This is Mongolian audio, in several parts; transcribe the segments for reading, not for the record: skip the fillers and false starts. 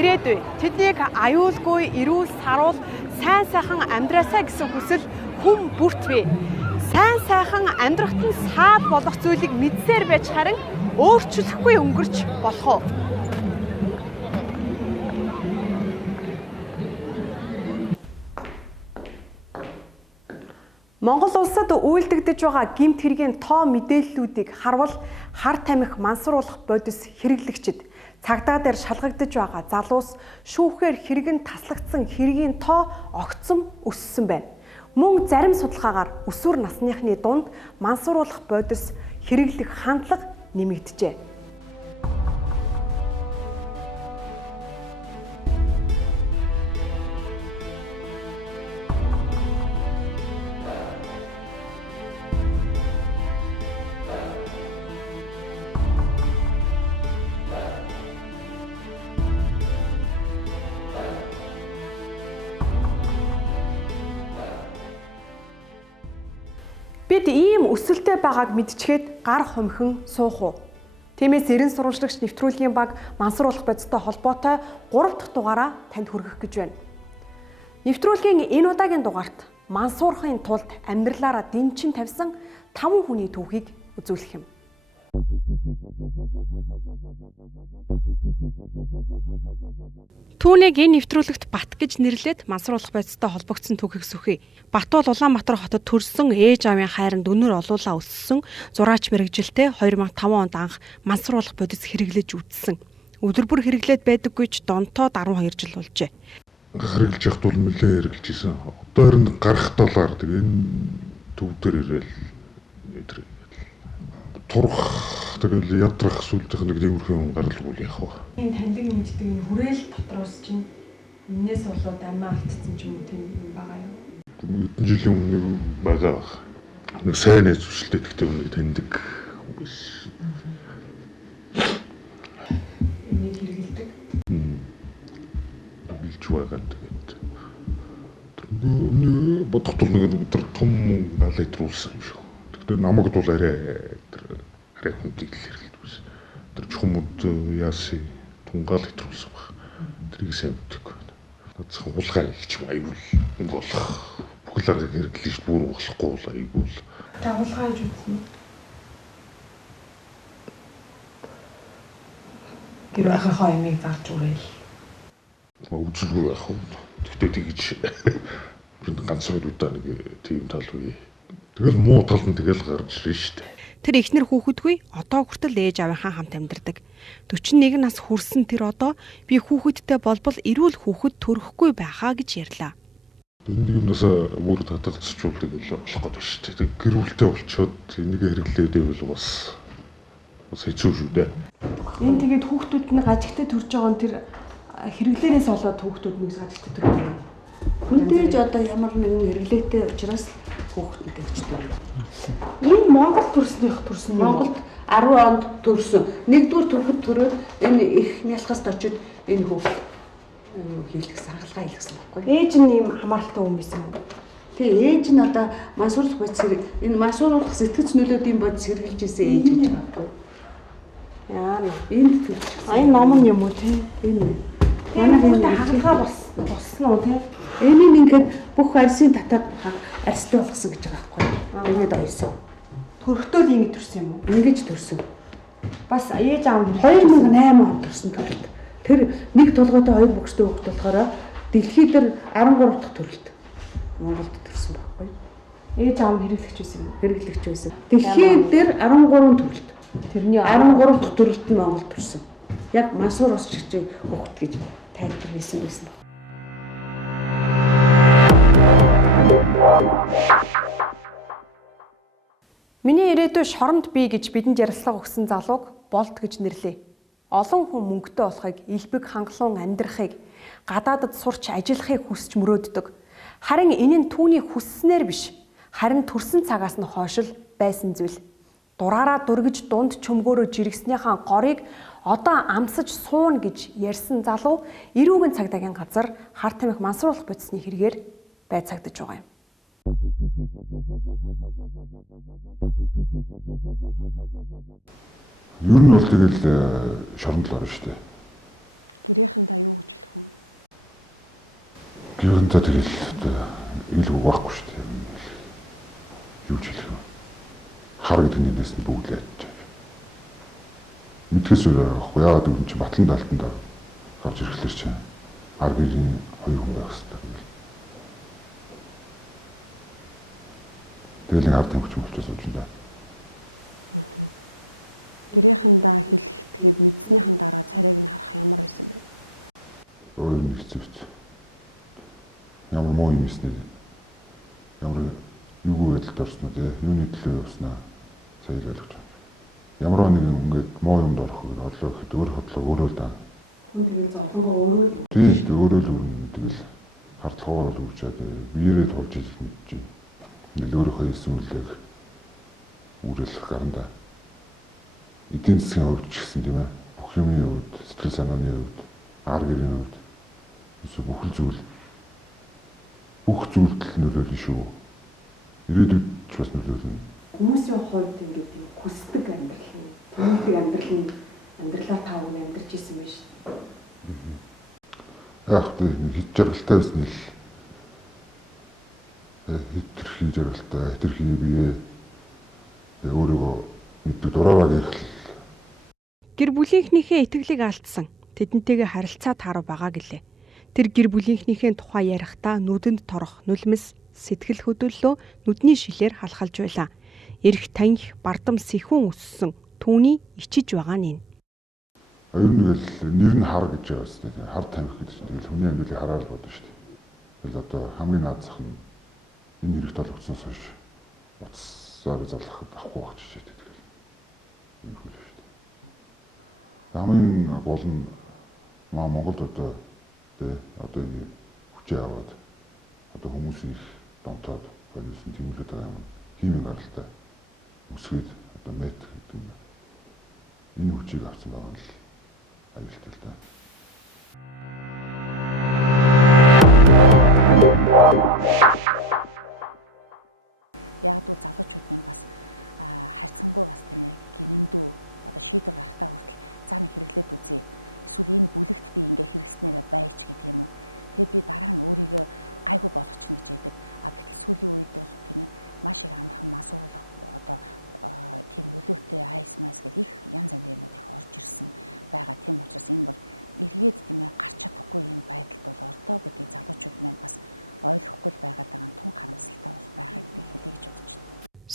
Ирээдүй тэднийг аюулгүй, эрүүл, саруул, сайн сайхан амьдраасаа гэсэн хүсэл хүм бүрт бий. Сайн сайхан амьдрахт нь саад болох зүйлийг мэдсээр байж харин өөрчлөхгүй өнгөрч болох уу? Монгол улсад үйлдэгдэж байгаа гэмт хэргийн тоо мэдээллүүдийг харвал хар тамхи мансруулах бодис хэрэглэгчид цагдаа дээр шалгагдж байгаа залуус шүүхээр хэрэгэн таслагдсан хэргийн тоо огцом өссөн байна. Мөн зарим судалгаагаар өсвөр насныхны дунд мансруулах бодис хэрэглэх хандлага нэмэгджээ. Бид ийм өсөлттэй байгааг мэдчихэд гар хумхин суух уу? Тиймээс эрен сурвалжлагч нэвтрүүлгийн баг мансруулах бодистой холбоотой 3 дахь дугаараа танд хүргэх гэж байна. Нэвтрүүлгийн энэ удаагийн дугаарт мансуурахын тулд амьдралаараа дэмчин тавьсан 5 хүний түүхийг үзүүлэх юм. Түүнийг энэ нэвтрүүлэгт Бат гэж нэрлээд мансруулах бодистой холбогдсон түүхийг сүхий. Бат бол Улаанбаатар хотод төрсөн ээж аавын хайранд өнөр олуулаа өссөн зураач мэрэгжилтэй 2005 онд анх мансруулах бодис хэрэглэж үзсэн. Өдөр бүр хэрэглээд байдаггүй ч донтоод 12 жил болжээ. Хэрэглэж явахд бол нэлээд хэрэглэж исэн. Одоо харин гарах талаар тэгээ энэ төв дээр ирээл турах тэгэл ядрах сүлдэх нэг тиймэрхүү гаргалгүй яах вэ? Энэ таньдаг мэддэг энэ хүрээл дотроос чинь энэс болоод амиа алдсан ч юм уу тийм юм байгаа юу? Хэдэн жилийн өмнө байгаа баг. Нэг сайн найз хүсэлтэй гэхдээ үнийг таньдаг биш. Энийг хэрэгэлдэг. Билж байгаа тэгээд. Тэр бодохтол нэг том налайтруулсан юм шүү. Тэгэхээр намайг бол арай хүндлэл хэрэглэдэг. Тэр чумд яасын тунгаал хэтрүүлсэн баг. Тэрийг сайн мэдээгүй байна. Нацхан хулгай хийч юм аюул ингэ болох. Бүхлээр хэрэглэж бүр болохгүй бол аюул. Та хулгай хийж үзсэн үү? Гэр ахаа юмыг зарж урээл. Үзэлгүй байх уу. Тэгтээ тэгж ганц хоёр удаа нэг тийм тал үе. Тэгэл муу тал нь тэгэл гарч ирж штэ. Тэр эхнэр хүүхэдгүй одоо хүртэл ээж аавынхаа хамт амьдардаг. 41 нас хүрсэн тэр одоо би хүүхэдтэй болбол эрүүл хүүхэд төрөхгүй байхаа гэж ярьлаа. Нэг юмнаас бүр татгалзчихвал тэгэл болох гэдэг шүү дээ. Гэрүүлтэй болчоод энийг хэрэглээд байвал бас хэцүү шүү дээ. Энэ тэгээд хүүхдүүд нэг ажигтай төрж байгаа нь тэр хэрэглээрээс болоод хүүхдүүд нэг ажигтай төрж байгаа. Хүндээж одоо ямар нэгэн хэрэглээтэй учраас хүүхдүүд дэвчдэг. Энэ Монгол төрсөн Монголд 10 онд төрсөн. Нэгдүгээр төрөхөд төрөөд энэ их нялхаст очиж энэ хүүхд хийлгсэн, хагалгаа хийлгсэн байхгүй. Ээж нь ийм хамааралтай хүн байсан юм. Тэгээ ээж нь одоо мансуурлах бодис энэ мансууруулах сэтгэц нөлөөдийн бодис хэрэгжилж исэн ээж гэж байгаа байхгүй. Яа нэ. Энд төрж. Энэ ном нь юм уу те? Энэ. Манай хүүхдээ хагалгаа болсон уу те? Энийг ингээд бүх арсын татаад арстай болгосон гэж байгаа байхгүй. Тэгээд ойсон. Төрөлтөө л ингэ төрсөн юм уу? Ингэж төрсөн. Бас ээж аав нь 2008 онд төрсөн төрөлт. Тэр нэг толгойтой хоёр бөхстэй хүүхэд болохоор дэлхийд дээр 13 дахь төрөлт. Монголд төрсөн байхгүй. Ээж аав нь хэрэглэгч байсан юм. Хэрэглэгч байсан. Дэлхийд дээр 13 төрөлт. Тэрний 13 дахь төрөлт нь Монголд төрсөн. Яг мансуур ус чигч хүүхэд гэж тайлбар хийсэн байсан. Миний ирээдүй шоронд бий гэж бидэнд ярилцлага өгсөн залууг Болт гэж нэрлэе. Олон хүн мөнгөтэй болохыг, элбэг хангалуун амьдрахыг, гадаадд сурч ажиллахыг хүсч мөрөөддөг. Харин энэ нь түүний хүсснээр биш, харин төрсэн цагаас нь хойш л байсан зүйл. Дураараа дургиж дунд чөмгөөрөө жиргснийхаа горыг одоо амсаж суун гэж ярьсан залуу эрүүгэн цагдаагийн газар хар тамхи мансруулах бодисны хэрэгээр байцаагдж байгаа юм. Ер нь бол тэгэл шоронд л орно шүү дээ. Гэрэнтэй тэгэл илүү байхгүй шүү дээ. Юу ч хэлэх вэ? Хар гэдэг нэрнээс нь бүгд л ядчих. Мэдхээс өөр аахгүй. Яагаад гэвэл чи батлан талтанд гарч ирэхлээр чи ар гэрийн хоёр хүн байх хэрэгтэй. Тэгэл нэг ард тамхич болчихсон сууж байна. Өөр нэг зүвт. Ямар муу юм ийснэ. Ямар юу байдалд орсноо те юуны төлөө явснаа сайн ойлгож байна. Ямар нэг ингээд муу юмд орох гэж орлоо гэхэд өөр хотлоо өөрөө л даа. Хүн тэгэл зовлонгоо өөрөө л тийм өөрөө л өрнө тэгэл хардлагаар л үүсчээд биеэрээ тулж ижил мэдэж байна. Ингээл өөрийнхөө хэлсэн үлээг үүрэлэх гаранда. Эдийн засгийн хувьд ч гэсэн тийм ээ. Бүх юмны хувьд, сэтгэл санааны хувьд, ар гэрийн хувьд бүх зүйлд нөлөөлнө шүү. Ирээдүйд ч бас нөлөөлнө. хүмүүсийн хувьд ингээд хүсдэг амьдралаа таавал амьдарч исэн байх шүү. Яг нэг жаргалтай байсан л хитрхи жаргалтай, хитрхи бие өөрийгөө мэддэг дураараа гэх. Гэр бүлийнхнийхээ итгэлийг алдсан. Тэдэнтэйгээ харилцаа таарав байгаа гэлээ. Тэр гэр бүлийнхнийхээ тухай ярихдаа нүдэнд торох нулимс сэтгэл хөдлөлөө нүдний шилээр халахалж байлаа. Эрх таньх бардам сэхүүн өссөн түүний ичиж байгаа нь энэ. Ер нь л нэр нь хар гэж байгаа шүү дээ. Хар тамхи гэдэг чинь тэгэл хүний амьдралыг хараад бодно шүү дээ. Тэгэл одоо хамгийн наад зах нь энэ хэрэгт олгоцсоос хойш уцсаар залгахад авахгүй байх ч гэдэг тэгэл. Энэ хөл шүү дээ. Хамгийн гол нь Монголд одоо энэ хүчээ аваад одоо хүмүүсийн их донтоод боловсон тэмүүлээд байгаа юм. Химийн гаралтай өсгөөд одоо мет гэдэг юм. Энэ хүчийг авсан байгаа нь аюултай л да.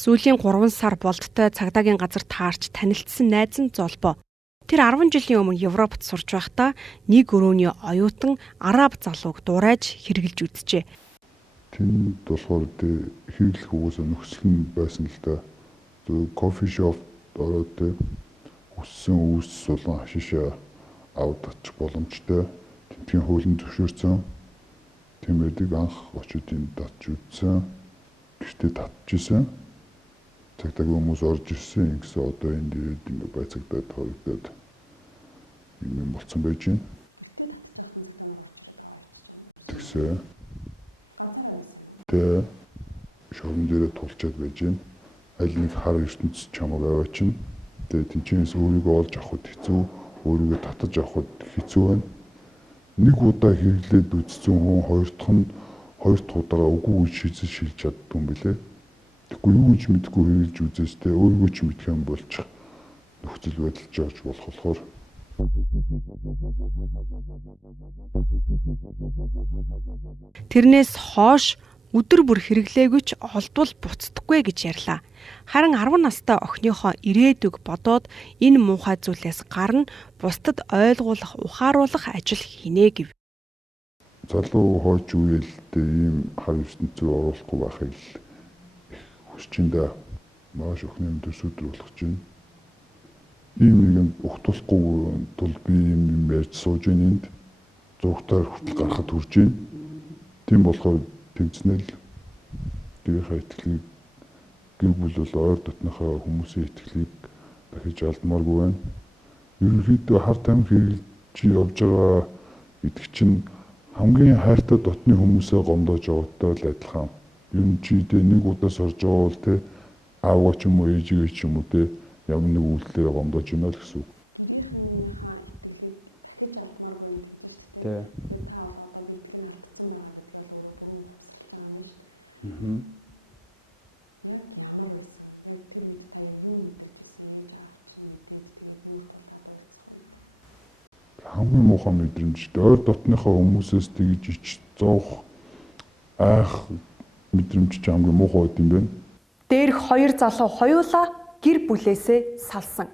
Сүүлийн 3 сар болттой цагдаагийн газар таарч танилцсан найз нь Золбоо. Тэр 10 жилийн өмнө Европт сурч байхдаа нэг өрөөний оюутан араб залууг дурайж хэрглэж үджээ. Тэнд болохоор хэрэглэх угаасаа нөхцөл нь байсан л да. Кофе шоп ороод өссөн үүс сулан хашишаа авдагч боломжтой. Тэмдгийн хуулийн зөвшөөрсөн. Тиймээдэг анх очиж энд татж үзсэн. Гэртээ татчихсан. Цагдаагийн хүмүүс орж ирсэн. Ингэсэн одоо энд ирээд ингэ байцагдаад хоригдоод юм болцсон байж байна. Тэгсэн. Тэ шорон дээрээ тулчаад байж байна. Аль нэг хар ертөнц чамаг аваачна. Тэгээд тэнцэнээс өөрийгөө олж авахд хэцүү, өөрийгөө татаж авахд хэцүү байна. Нэг удаа хэрэглээд үзсэн хүн хоёр дахь удаага үгүй гэж шийдэж чаддгүй юм билээ. Тэгэхгүй юу гэж мэдгүй хэрэглэж үзээстэй өөрийгөө ч мэдэх юм болчих нөхцөл байдал жорж болох болохоор Тэрнээс хойш өдөр бүр хэрэглээгүйч олдвол буцдаггүй гэж ярьлаа. Харин 10 настай охиныхоо ирээдүг бодоод энэ муухай зүйлээс гарна бусдад ойлгуулах, ухааруулах ажил хийнэ гэв. залуу хойч үеэлд ийм хар ертөнцөд оруулахгүй байхыг хүсчиндээ маш өхний төсөөд болох чинь ийм нэгэн ухтуулахгүй тул би юм ярьж сууж ийн энд зургатаар хүртэл гарахад хүрж байна. Тийм болохоор тэмцэнэл гэрийнхээ итгэлийг гэр бүл бол ойр дотныхоо хүмүүсийн итгэлийг дахиж алдмааргүй байна. Ерөнхийдөө хар тамхи хэрэглэж явж байгаа гэдэг чинь хамгийн хайртай дотны хүмүүсээ гомдоож яваадтай л адилхан. Юу ч идэ нэг удаа сорж байгаа бол те аавгаа ч юм уу ээжигээ ч юм уу те ямар нэг үйлдэлээр гомдоож байна л гэсэн үг. Хамгийн муухай мэдрэмж ойр дотныхоо хүмүүсээс тэгж ич зовх айх мэдрэмж ч хамгийн муухай байд юм байна. Дээрх хоёр залуу хоёулаа гэр бүлээсээ салсан.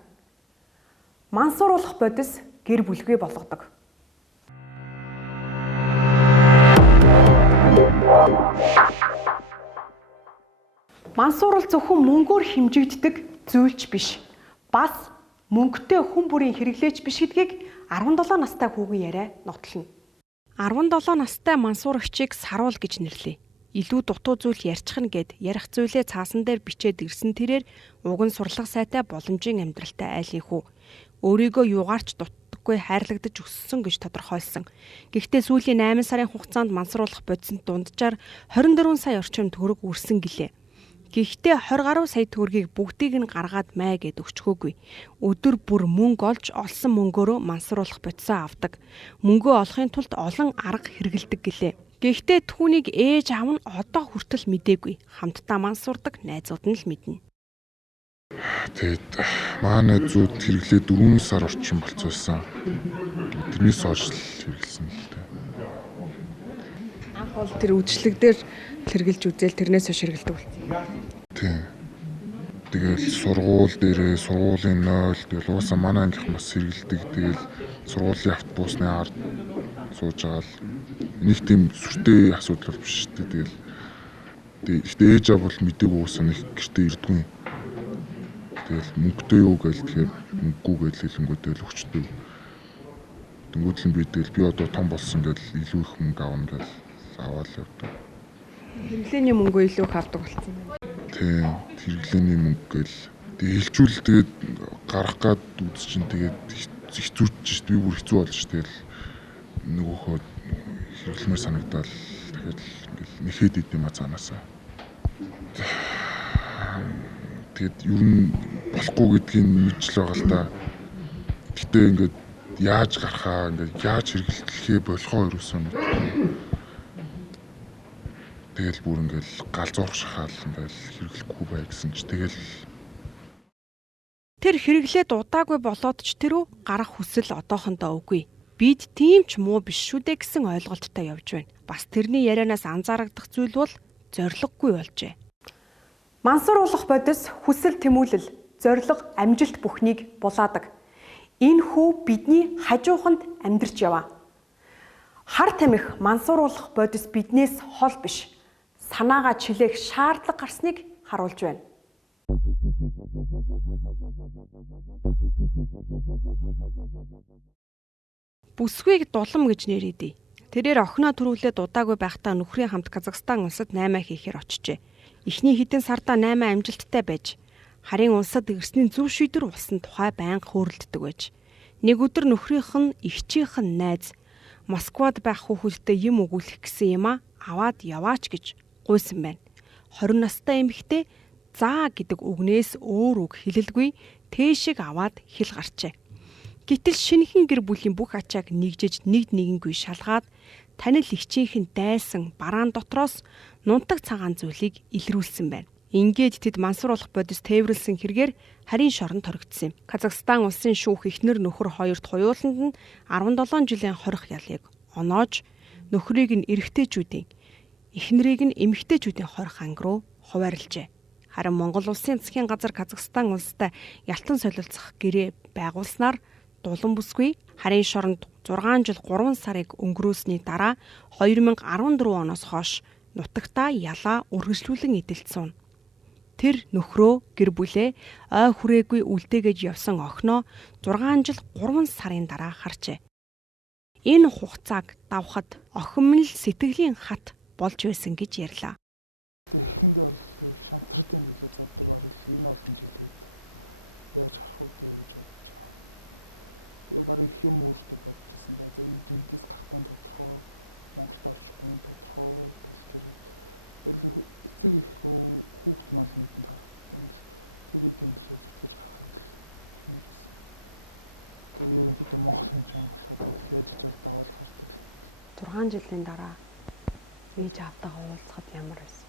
Мансууруулах бодис гэр бүлгүй болгодог. Мансуурал зөвхөн мөнгөөр хэмжигддэг зүйлч биш. Бас мөнгөтэй хүн бүрийн хэрэглээч биш гэдгийг 17 настай хүүгийн яриа нотлоно. 17 настай мансуурагчийг Саруул гэж нэрлэе. Илүү дутуу зүйл ярьчих нь гэд ярих зүйлээ цаасан дээр бичээд ирсэн тэрээр уг нь сурлага сайтай боломжийн амьдралтай айлын хүү. Өөрийгөө юугаарч дутдаггүй хайрлагдаж өссөн гэж тодорхойлсон. Гэхдээ сүүлийн 8 сарын хугацаанд мансууруулах бодисонд дунджаар 24 сая орчим төгрөг үрсэн гэлээ. Гэхдээ 20 гаруй сая төгрөгийг бүгдийг нь гаргаад май гэд өгчхөөгүй. Өдөр бүр мөнгө олж олсон мөнгөөрөө мансууруулах бодисоо авдаг. Мөнгөө олохын тулд олон арга хэрэгэлдэг гэлээ. Гэхдээ түүнийг ээж аав нь одоо хүртэл мэдээгүй. Хамтдаа мансуурдаг найзууд нь л мэднэ. Тэгээд манай найзууд хэрэглээ 4 сар орчим болцсон. Тэрнээс хойш л хэрэглэсэн л дээ. Анх бол тэр үдшилэг дээр хэрэгжилж үзэл тэрнээс хойш хэрэгэлдэг болсон. Тийм. Тэгэл сургууль дээрээ сургуулийн 0 тэгэл уусаа манай ангийнх бас хэрэгэлдэг. Тэгэл сургуулийн автобусны ард сууж байгаа л нэг тийм сүртэй асуудал биш шүү дээ. Тэгэл ээж аав бол мэдээгүй уусаа нэг гэртээ ирдгүй. Тэгэл мөнгөтэй юу гээл тэгэхээр мөнгөгүй гээл хэлэнгүүтэл өгчдөг. Тэнгүүдлэн би тэгэл би одоо том болсон гэл илүү их мөнгө авна гэл аваад явдаг. Хэрэглээний мөнгөө илүү их авдаг болсон юм. Тийм, хэрэглээний мөнгө гэл хэлжүүл тэгээд гарах гад үз чинь тэгээд хэцүүч шүү дээ. Би бүр хэцүү болж тэгэл нөгөөхөө хэрэглэмээр санагдал тэгээд ингээл нэхэд идэм а цаанаасаа. Тэгээд ер нь болохгүй гэдгийг мэдж л байгаа л да. Гэтэ ингээд яаж гарахаа ингээд яаж хэрэглэхээ болохоо юусэн мэд. Тэгэл бүр ингээл галзуурах шахаал ингээл хэрэглэхгүй бай гэсэн чи тэгэл тэр хэрэглээд удаагүй болоод ч тэрүү гарах хүсэл одоохондоо үгүй. Бид тийм ч муу биш шүү дээ гэсэн ойлголттой явж байна. Бас тэрний ярианаас анзаарагдах зүйл бол зориггүй болжээ. Мансууруулах бодис хүсэл тэмүүлэл, зориг, амжилт бүхнийг булаадаг. Энэ хүү бидний хажууханд амьдрч яваа. Хар тамхи мансууруулах бодис биднээс хол биш. Санаагаа чилээх шаардлага гарсныг харуулж байна. Бүсгүйг дулам гэж нэрийдэе. Тэрээр охиноо төрүүлээд удаагүй байхдаа нөхрийн хамт Казахстан улсад 8 хийхээр очжээ. Эхний хэдэн сарда 8 амжилттай байж, харин улсад ирсний зөв шийдвэр болсон тухай байнга хөөрөлддөг байж. Нэг өдөр нөхрийнх нь эгчийнх нь найз Москвад байх хүүхэлдээ юм өгүүлэх гэсэн юм аваад яваач гэж гуйсан байна. 20 настай эмэгтэй заа гэдэг үгнээс өөр үг хэлэлгүй тээшиг аваад хэл гарчээ. Гэтэл шинэхэн гэр бүлийн бүх ачааг нэгжиж нэгнийггүй шалгаад танил эгчийнхэн дайсан бараан дотроос нунтаг цагаан зүйлийг илрүүлсэн байна. Ингээд тэд мансууруулах бодис тээвэрлсэн хэрэгээр харийн шоронд хоригдсон юм. Казахстан улсын шүүх эхнэр нөхөр хоёрт хуйлууланд нь 17 жилийн хорих ялыг оноож нөхрийг нь эрэгтэйчүүдийн эхнэрийг нь эмэгтэйчүүдийн хорих анги руу хуваарлжээ. Харин Монгол улсын засгийн газар Казахстан улстай ялтан солилцох гэрээ байгуулснаар дулан бүсгүй харийн шоронд 6 жил 3 сарыг өнгөрөөсний дараа 2014 оноос хойш нутагтаа ялаа үргэлжлүүлэн эдэлсэн. Тэр нөхрөө гэр бүлээ ой хүрээгүй үлдээгэж явсан охиноо 6 жил 3 сарын дараа харжээ. Энэ хугацааг давхад охин нь л сэтгэлийн хат болж байсан гэж ярьлаа. Турхан жилийн дараа ээж аавтайгаа уулзахад ямар байсан?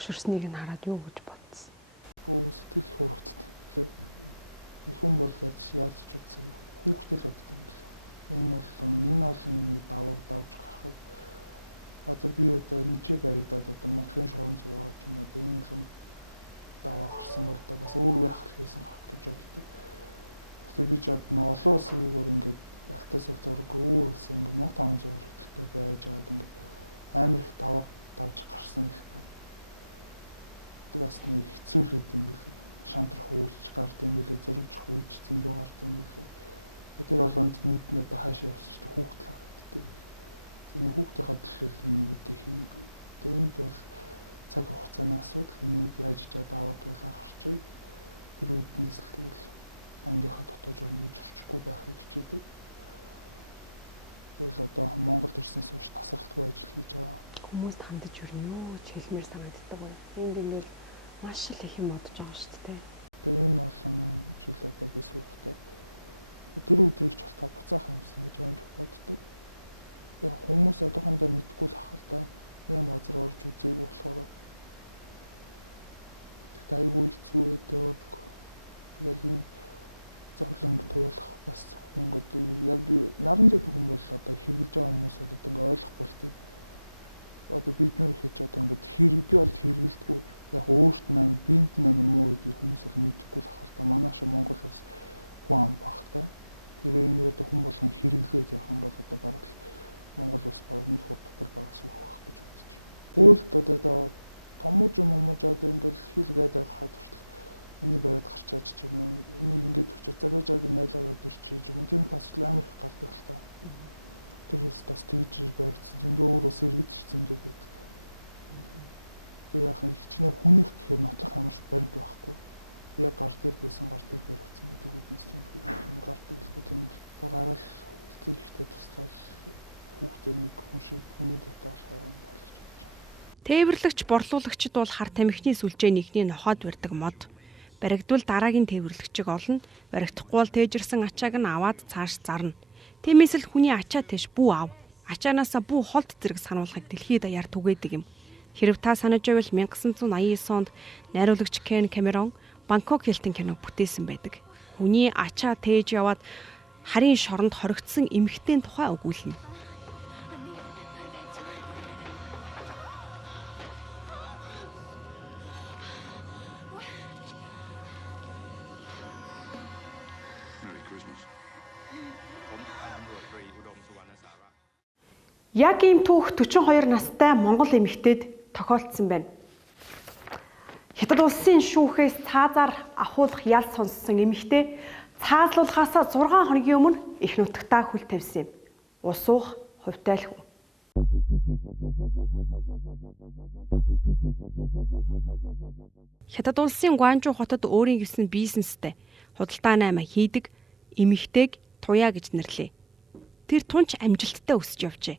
зөвшөөрснийг нь хараад юу гэж бодсон? Хүмүүст хандаж юу юу ч хэлмээр санагддаг бай. Энд ингээл маш л их юм бодож байгаа шүү дээ. Тээвэрлэгч, борлуулагчид бол хар тамхины сүлжээнийхний нохоод барьдаг мод. Баригдвал дараагийн тээвэрлэгчийг олно. Баригдахгүй бол тээжирсэн ачааг нь аваад цааш зарна. Тиймээс л хүний ачаа тэш бүү ав. Ачаанаасаа бүү холт зэрэг сануулгыг дэлхийд даяар түгээдэг юм. Хэрв та санаж байвал 1989 онд найруулагч Кен Камерон Бангкок Хилтон киног бүтээсэн байдаг. Хүний ачаа тээж яваад харийн шоронд хоригдсон эмэгтэйн тухай өгүүлнэ. Яг ийм түүх 42 настай монгол эмэгтэйд тохиолдсон байна. Хятад улсын шүүхээс цаазаар ахуулах ял сонссон эмэгтэй цаазлуулахаас 6 хоногийн өмнө их нутагтаа хүл тавьсан юм. Ус уух хувьтай л хүн. Хятад улсын Гуанчжоу хотод өөрийн гэсэн бизнестэй худалдаа 8 хийдэг эмэгтэйг Туяа гэж нэрлэе. Тэр тунч амжилттай өсөж явжээ.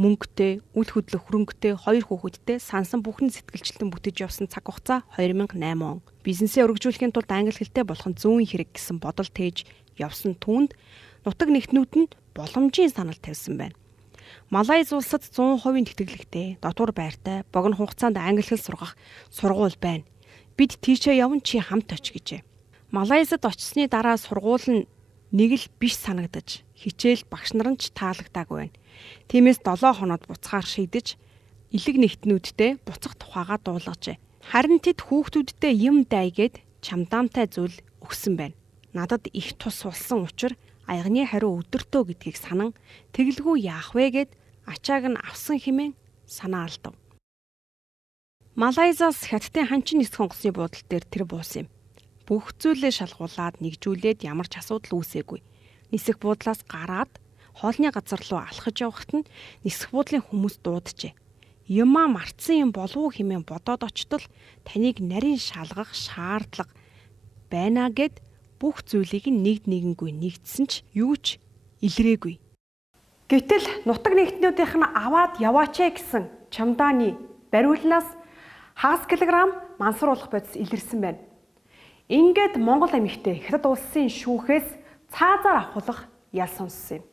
Мөнгөтэй, үл хөдлөх хөрөнгөтэй, 2 хүүхэдтэй сансан бүхэн сэтгэлчлэн бүтэж явсан цаг хугацаа 2008 он. Бизнесээ өргөжүүлэхийн тулд англи хэлтэй болох нь зүүн хэрэг гэсэн бодол тээж явсан түүнд нутаг нэгтнүүд нь боломжийн санал тавьсан байна. Малайз улсад 100% тэтгэлэгтэй, дотор байртай, богино хугацаанд англи хэл сургах сургууль байна. Бид тийшээ явна чи хамт оч гэжээ. Малайзад очсны дараа сургууль нь нэг л биш санагдаж, хичээл багш нар нь ч таалагдаагүй байна. Тиймээс 7 хоноод буцахаар шийдэж элэг нэгтнүүдтэй буцах тухайгаа дуулгажээ. Харин тэд хүүхдүүддээ юм дайгээд чамдаамтай зүйл өгсөн байна. Надад их тус болсон учраас аягны хариу өдөртөө гэдгийг санан тэгэлгүй яах вэ гэд ачааг нь авсан хэмээн санаа алдав. Малайзаас хятадын ханчин нисэх онгоцны буудал дээр тэр буусан юм. Бүх зүйлээ шалгуулад нэгжүүлээд ямар ч асуудал үүсээгүй. Нисэх буудлаас гараад хоолны газар руу алхаж явхад нь нисэх буудлын хүмүүс дууджээ. Юмаа мартсан юм болов уу хэмээн бодоод очтол таныг нарийн шалгах шаардлага байна гэд бүх зүйлийг нэгд нэгэнгүй нэгдсэн ч юу ч илрээгүй. Гэтэл нутаг нэгтнүүдийнх нь аваад яваач гэсэн чамдааны бариулнаас хагас килограмм мансууруулах бодис илэрсэн байна. Ингээд Монгол эмэгтэй Хятад улсын шүүхээс цаазаар ахуулах ял сонссон юм.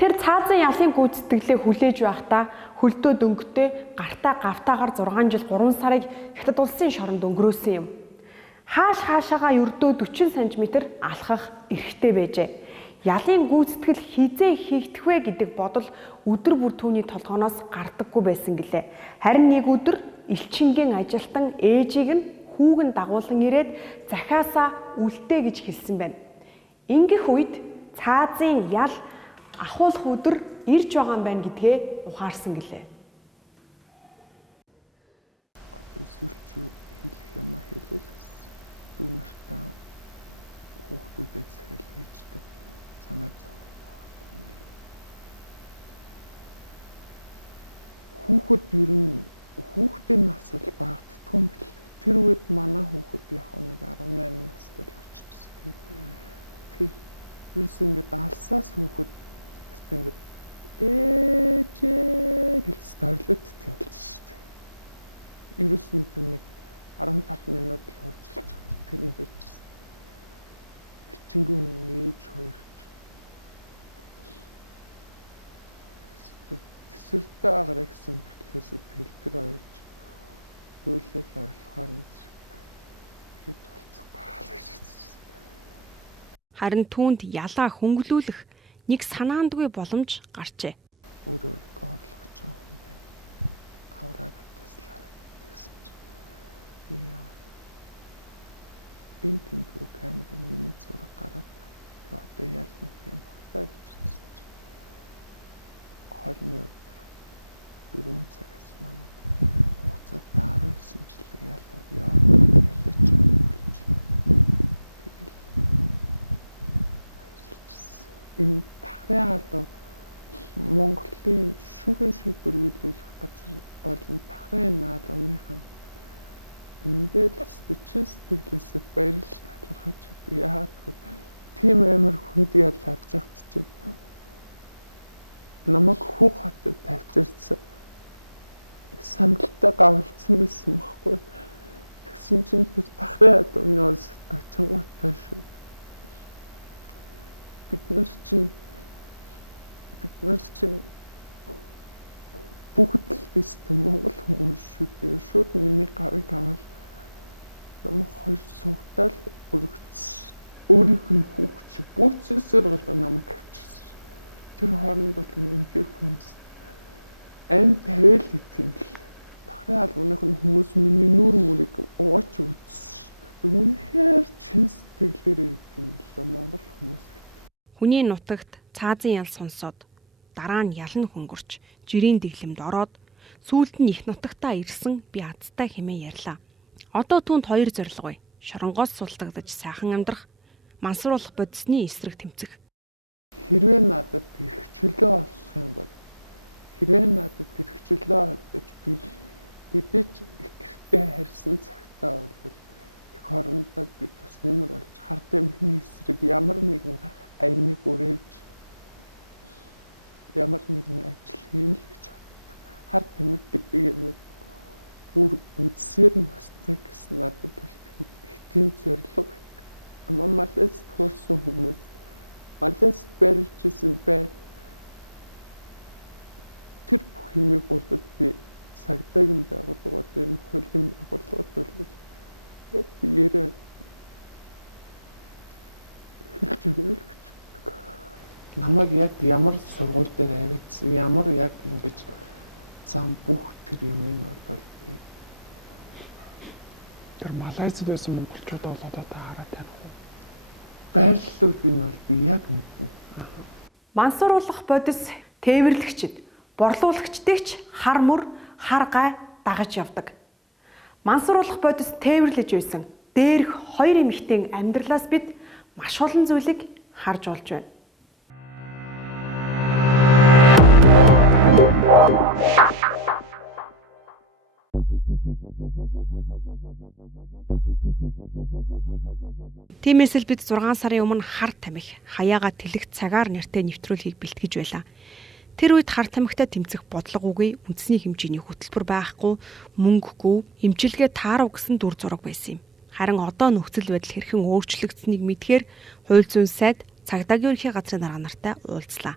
Тэр цаазын ялын гүйцэтгэлээ хүлээж байхдаа хөлдөө дөнгөтэй гартаа гавтаагаар 6 жил 3 сарыг Хятад улсын шоронд өнгөрөөсөн юм. Хаашаагаа ердөө 40 см алхах эрхтэй байжээ. Ялын гүйцэтгэл хизээ хийгдэх вэ гэдэг бодол өдөр бүр түүний толгооноос гардаггүй байсан гэлээ. Харин нэг өдөр элчингийн ажилтан ээжийг нь хүүгэн дагуулan ирээд захиасаа үлдээ гэж хэлсэн байна. Ингэх үед цаазын ял ахуулах өдөр ирж байгаа юм байна гэдгээ ухаарсан гэлээ. Харин түүнд ялаа хөнгөлүүлэх нэг санаандгүй боломж гарчээ. Хүний нутагт цаазын ял сонсоод дараа нь ял нь хөнгөрч жирийн дэглэмд ороод сүүлд нь их нутагтаа ирсэн би азтай хэмээн ярьлаа. Одоо түүнд хоёр зорилго бай. Шоронгоос султагдаж сайхан амьдрах, мансруулах бодисны эсрэг тэмцэх. Намайг яг ямар сургууль дээр амьдсан, ямар яг ингэж зам бүхтэр юм. Тэр Малайзад байсан монголчууд бол одоо та хараад таних уу? Гайлтууд нь бол яг Мансруулах бодис тээвэрлэгчд, борлуулагчдыгч хар мөр, хар гай дагаж явдаг. Мансруулах бодис тээвэрлэж байсан дээрх хоёр эмэгтэйн амьдралаас бид маш олон зүйлийг харж болж байна. Тиймээс л бид 6 сарын өмнө хар тамхи хаяагаа тэлэх цагаар нэртэй нэвтрүүлгийг бэлтгэж байлаа. Тэр үед хар тамхитай тэмцэх бодлого үгүй, үндэсний хэмжээний хөтөлбөр байхгүй, мөнгөгүй, эмчилгээ таарав гэсэн дүр зураг байсан юм. Харин одоо нөхцөл байдал хэрхэн өөрчлөгдсөнийг мэдхээр хууль зүйн сайд цагдаагийн ерхий газрын дарга нартай уулзлаа.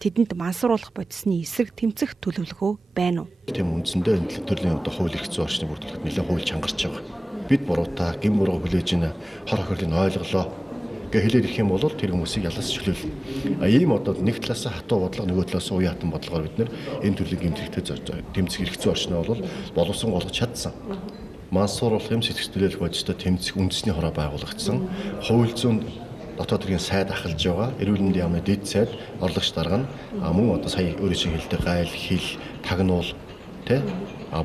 тэдэнд мансууруулах бодисны эсрэг тэмцэх төлөвлөгөө байна уу? Тийм үндсэндээ энэ төрлийн одоо хууль эрх зүйн орчныг бүрдүүлэхэд нэлээд хууль чангарч байгаа. Бид буруутай, гин буруу хүлээж ийн хор хохирлыг ойлголоо гэж хэлээд ирэх юм бол тэр хүмүүсийг ялгаж чөлөөлнө. Ийм одоо нэг талаас хатуу бодлого, нөгөө талаас уян хатан бодлогоор бид нэр энэ төрлийн гэмтрэхтэй тэмцэх эрх зүйн орчноо бол боловсон болгож чадсан. Мансууруулах юм сэтгэл хөдлөл бодистой тэмцэх үндэсний хороо байгуулагдсан. Хууль зүйн дотоод төрийн сайд ахалж байгаа. Эрүүл мэндийн яамны дэд сайд орлогч дарга нь мөн одоо сая өөрийн шиг хэлдэг гайл, хил, тагнуул тэ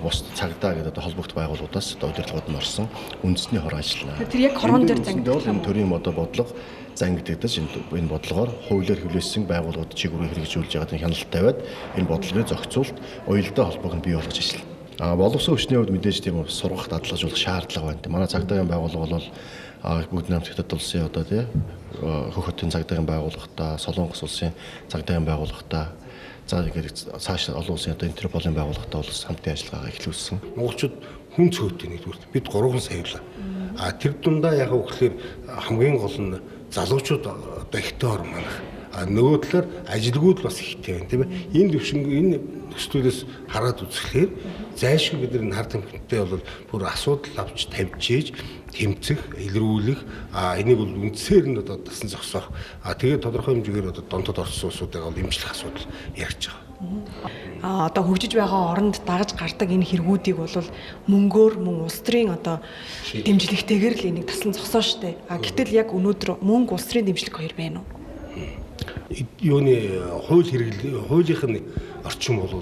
бус цагдаа гэдэг одоо холбогд байгууллагуудаас одоо удирдлагууд нь орсон үндэсний хор ажиллана. Тэр яг хорон дээр зангиддаг энэ төрлийн одоо бодлого зангидагдаж энэ бодлогоор хуулиар хүлээсэн байгууллагууд чигүүрийг хэрэгжүүлж байгааг хяналт тавиад энэ бодлогын зохицуулалт уялдаа холбоог нь бий болгож ажиллана. Боловсон хүчний хувьд мэдээж тийм сургах дадлагжуулах шаардлага байна. Манай цагдаагийн байгууллага бол бүгд намт хятад улсын одоо тий хөх хотын цагдаагийн байгууллагатай, Солонгос улсын цагдаагийн байгууллагатай за ингээд цааш олон улсын одоо Интерполын байгууллагатай бол хамтын ажиллагаагаа эхлүүлсэн. Монголчууд хүн цөөтэй нэгдүгээр бид 3 саярлаа. Тэр дундаа яг үгээр хамгийн гол нь залуучууд одоо ихтэй ор манах. Нөгөө талаар ажилгууд бас ихтэй байна тийм ээ. Энэ төвшинг энэ төслүүдээс хараад үзэхлээр зайлшгүй бид нар хар тамхитай бол бүр асуудал авч тавьжээж тэмцэх, илрүүлэх энийг бол үндсээр нь одоо дасан зогсоох. Тэгээд тодорхой хэмжээгээр одоо донтод орсон улсуудыг бол эмчлэх асуудал ярьж байгаа. Одоо хөгжиж байгаа оронд дагаж гардаг энэ хэрэгүүдийг бол мөнгөөр мөн улс төрийн одоо дэмжлэгтэйгээр л энийг тасан зогсоо штэ. Гэтэл яг өнөөдөр мөнгө улс төрийн дэмжлэг хоёр байна уу? Юуны хуулийнх нь орчин бол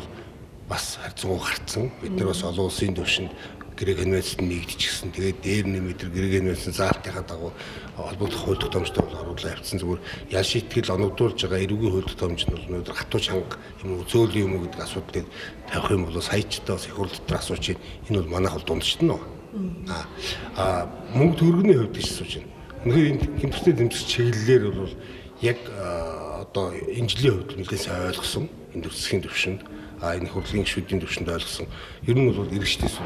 бас харьцангуй гарцсан. Бид нар бас олон улсын төвшөнд гэрэг конвенцэд нэгдчихсэн. Тэгээд дээр нэмээд гэрэг конвенцийн заалтынхаа дагуу холбогдох хууль тогтоомжтой бол оруулаад явцсан. Зүгээр ял шийтгэл оногдуулж байгаа эрүүгийн хууль тогтоомж нь бол өнөөдөр хатуу чанга юм уу зөөлөн юм уу гэдэг асуудлыг тавих юм бол саячтай бас их хурл дотор асууж байна. Энэ бол манайх бол дундчт нь. Мөнгө төгрөгийн хувьд гэж асууж байна. Өнөөдөр энэ хэмжээтэй тэмцэх чиглэлээр бол яг одоо энэ жилийн хувьд нэлээд сайн ойлгосон энэ төслийн төвшөнд энэ хөдөлгөөний гишүүдийн төвшөнд ойлгосон. Ер нь бол иргэжтээс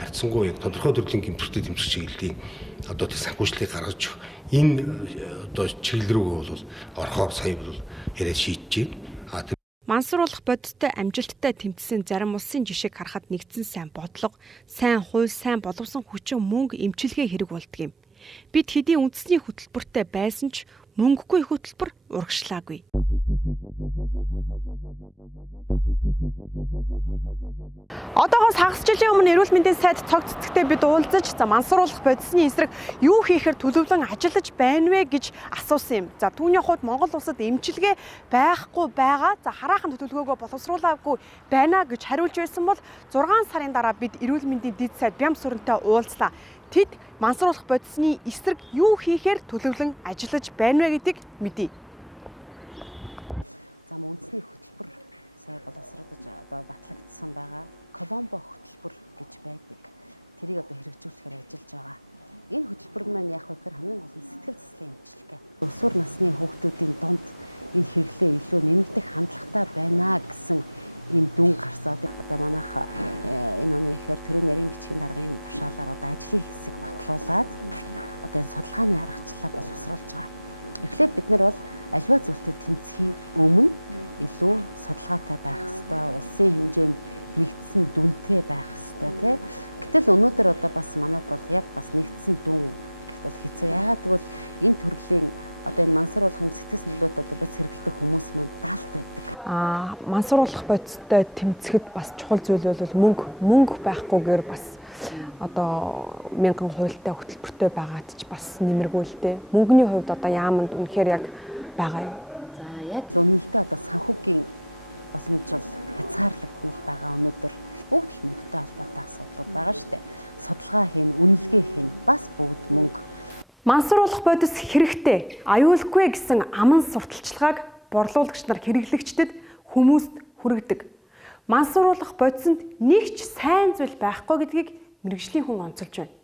харьцангуй яг тодорхой төрлийн гэмтэртэй тэмцэх чиглэлийн одоо тэр санхүүжлыг гаргаж энэ одоо чиглэл рүү бол орохоор сая бол яриа шийдэж байна. Мансууруулах бодистой амжилттай тэмцсэн зарим улсын жишээг харахад нэгдсэн сайн бодлого, сайн хууль, сайн боловсон хүчин мөнгө эмчилгээ хэрэг болдг юм. Бид хэдийн үндэсний хөтөлбөртэй байсан ч мөнгөгүй хөтөлбөр урагшлаагүй. Одоогоос хагас жилийн өмнө эрүүл мэндийн сайд цог цэцэгтэй бид уулзаж мансууруулах бодисны эсрэг юу хийхээр төлөвлөн ажиллаж байна вэ гэж асуусан юм. Түүний хувьд Монгол улсад эмчилгээ байхгүй байгаа. Хараахан төлөвлөгөөгөө боловсруулаагүй байна гэж хариулж байсан бол 6 сарын дараа бид эрүүл мэндийн дэд сайд Бямсүрэнтэй уулзлаа. Тэд мансууруулах бодисны эсрэг юу хийхээр төлөвлөн ажиллаж байна вэ гэдгийг мэдээ. Мансууруулах бодистой тэмцэхэд бас чухал зүйл бол мөнгө байхгүйгээр бас одоо мянган хуультай хөтөлбөртэй байгаад ч бас нэмэргүй л дээ. Мөнгөний хувьд одоо яаманд үнэхээр яг байгаа юм. За яг Мансууруулах бодис хэрэгтэй, аюулгүй гэсэн аман сурталчилгааг борлуулагч нар хэрэглэгчдэд хүмүүст хүргэдэг. Мансууруулах бодисонд нэг ч сайн зүйл байхгүй гэдгийг мэргэжлийн хүн онцолж байна.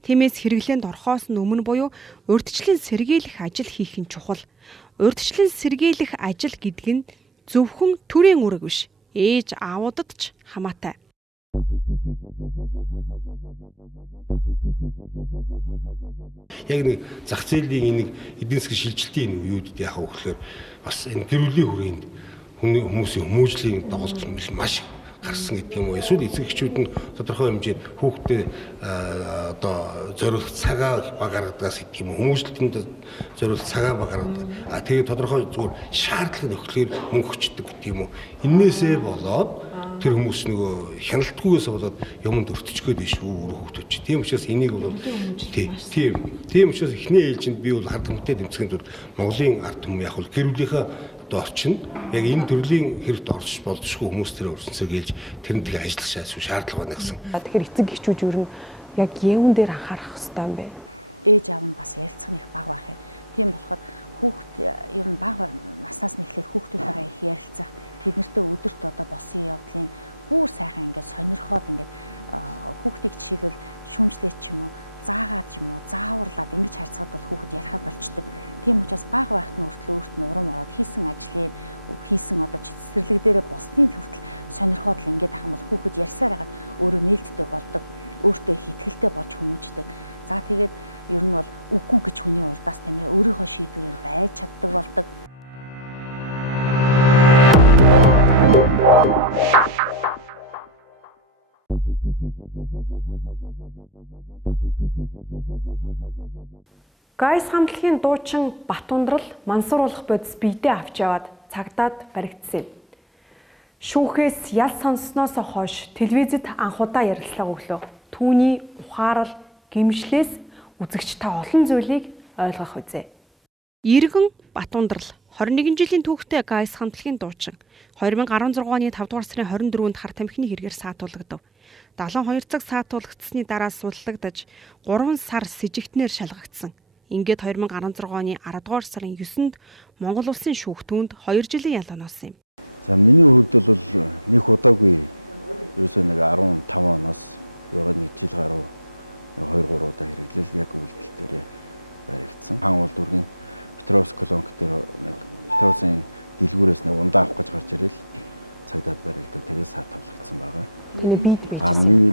Тиймээс хэрэглээнд орохоос өмнө буюу урьдчилан сэргийлэх ажил хийх нь чухал. Урьдчилан сэргийлэх ажил гэдэг нь зөвхөн төрийн үүрэг биш. Ээж аавуудад ч хамаатай. Яг нэг зах зээлийн энийг эдийн засгийн шилжилтийн үеуд яг хөөхлөөр бас энэ гэрүүлийн хүрээнд хүмүүсийн хүмүүжлийн доголдол маш гарсан гэдэг юм уу. Эсвэл эцэг эхчүүд нь тодорхой хэмжээнд хүүхдэд одоо зориулах цагаа багааргадаас гэдэг юм уу. Хүмүүжлэлтэнд зориулах цагаа багааргадаг. Тэгээ тодорхой зүгээр шаардлага нөхлөөр мөнгө өчтдөг гэдэг юм уу. Иннээсээ болоод тэр хүмүүс нөгөө хяналтгүйгээс болоод юмд өртчихгээд биш үү хүүхдүүд чи. Тийм учраас энийг бол тийм учраас эхний ээлжинд би бол хард хүнтэй тэмцэхийн тулд Монголын ард түмэн яг бол гэрүүлийнхаа орчин яг энэ төрлийн хэрэгт орж болзошгүй хүмүүс тэр урсан сэргийлж тэрэн тэгээ ажиллах шаардлага байна гэсэн. Тэгэхээр эцэг эхчүүд ер нь яг юун дээр анхаарах хэрэгтэй юм бэ? Гайс хамтлагийн дуучин Батундрал мансууруулах бодис биедээ авч яваад цагдаад баригдсан юм. Шүүхээс ял сонссноос хойш телевизэд анх удаа ярилцлага өглөө. Түүний ухаарал, гимшлээс үзэгч та олон зүйлийг ойлгох үзье. Иргэн Батундрал 21 жилийн түүхтэй Гайс хамтлагийн дуучин 2016 оны 5 дугаар сарын 24-нд хар тамхины хэрэгээр саатуулгадав. 72 цаг саатуулгдсны дараа суллагдаж 3 сар с жигтнэр шалгагдсан. Ингээд 2016 оны 10 дугаар сарын 9-нд Монгол улсын шүүх түүнд 2 жилийн ял оноосон юм. Тэний бийд байжсэн юм.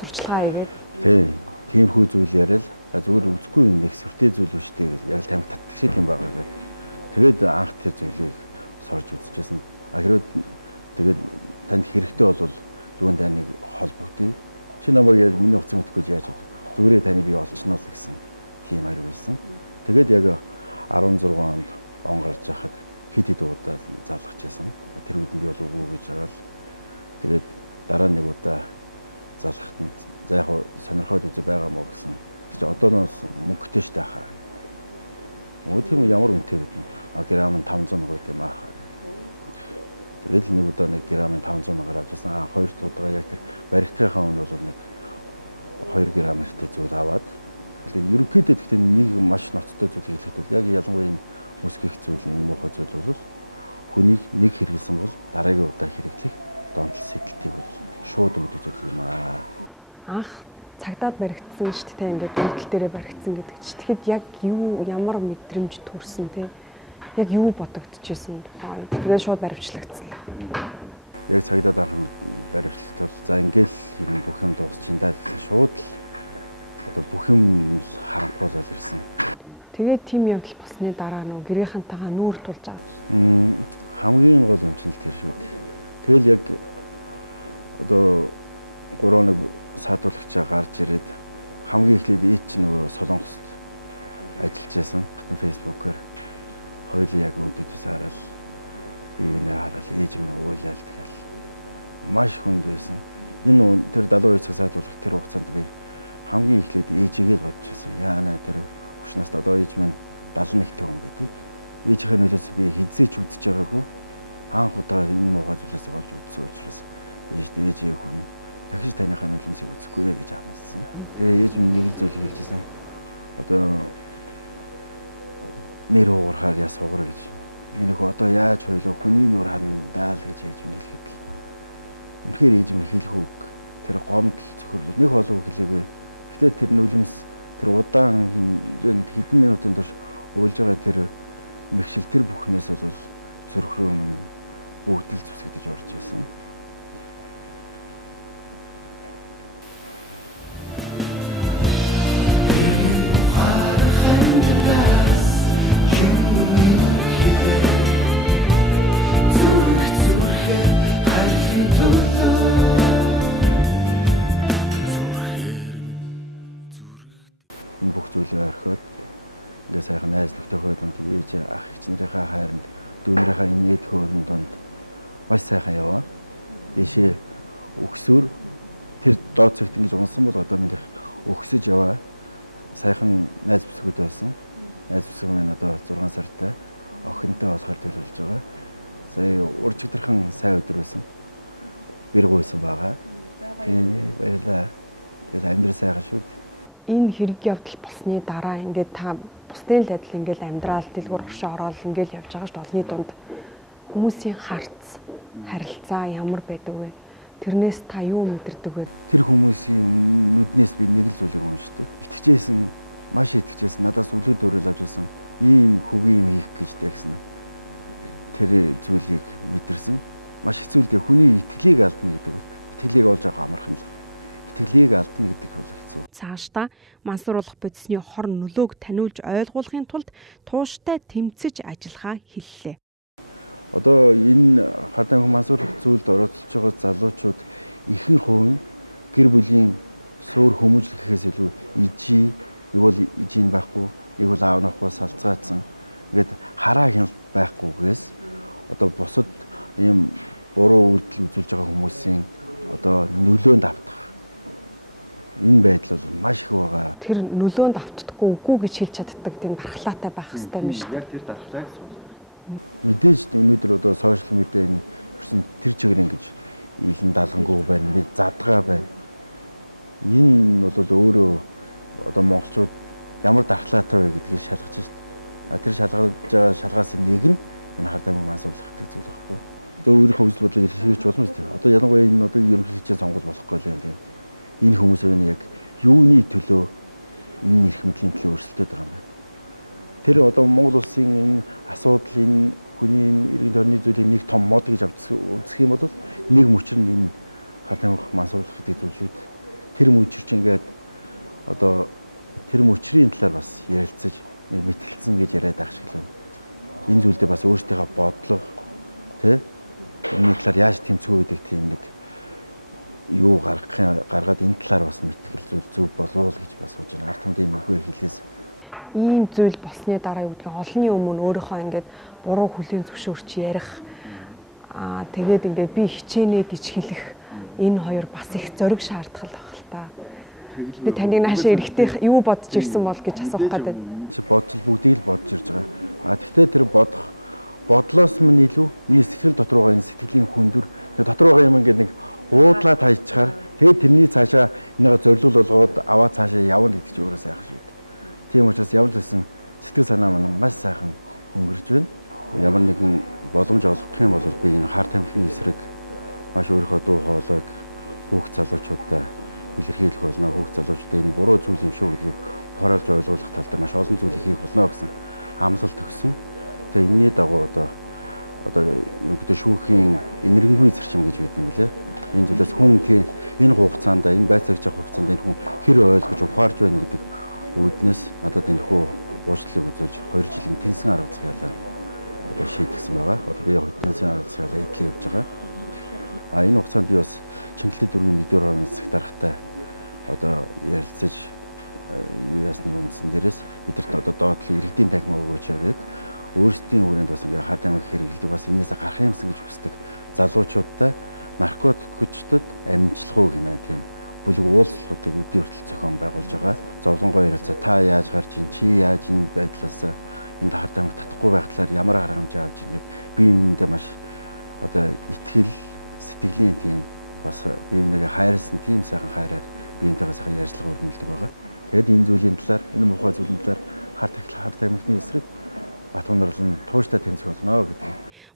Сурчлагаа хийгээд анх цагдаад баригдсан шүү дээ. Ингээд үйлдэл дээрээ баригдсан гэдэг чи. Тэгэхэд яг юу ямар мэдрэмж төрсөн те? Яг юу бодогдчихсэн тухай. Тэгээд шууд баривчлагдсан. Тэгээд тим явдал болсны дараа нөө гэрийнхантайгаа нүүр тулж байгаа. энэ хэрэг явдал болсны дараа ингээд та бусдын л адил ингээд амьдрал дэлгүүр хошоо ороод ингээд явж байгаа шүү дээ. Олны дунд хүмүүсийн харц, харилцаа ямар байдаг вэ? Тэрнээс та юу мэдэрдэг вэ? Цаашдаа мансууруулах бодисны хор нөлөөг таниулж ойлгуулахын тулд тууштай тэмцэж ажиллахаа хэллээ. Тэр нөлөөнд автдаггүй үгүй гэж хэлж чаддаг тийм дархлаатай байх хэрэгтэй юм шүү дээ. Яг тэр дархлааг сонсох. Ийм зүйл болсны дараа юу гэдгийг олонний өмнө өөрийнхөө ингээд буруу хүлийн зөвшөөрч ярих тэгээд ингээд би хичээнэ гэж хэлэх энэ хоёр бас их зориг шаардлагал байх л та. Би таныг наашаа эрэхтэй юу бодож ирсэн бол гэж асуух гэдэг.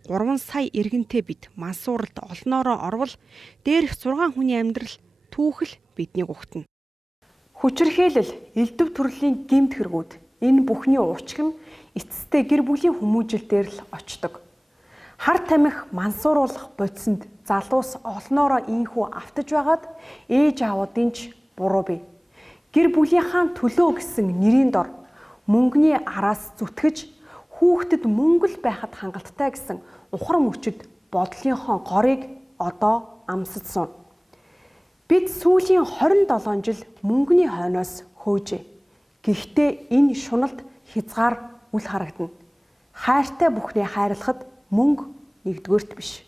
Гурван сая иргэнтэй бид мансууралд олноороо орвол дээрх 6 хүний амьдрал түүхэл биднийг угтана. Хүчирхээлэл, элдв төрлийн гэмт хэрэгүүд энэ бүхний уучиг нь эцэстээ гэр бүлийн хүмүүжил дээр л очдог. Хар тамхи мансууруулах бодисонд залуус олноороо ийхүү автаж байгаад ээж аавуудын ч буруу бий. Гэр бүлийнхаа төлөө гэсэн нэрийн дор мөнгөний араас зүтгэж хүүхдэд мөнгө л байхад хангалттай гэсэн ухар мөчөд бодлынхоо горыг одоо амсаж суун. Бид сүүлийн 27 жил мөнгөний хойноос хөөжээ. Гэхдээ энэ шуналд хязгаар үл харагдана. Хайртай бүхнээ хайрлахад мөнгө нэгдүгээрт биш.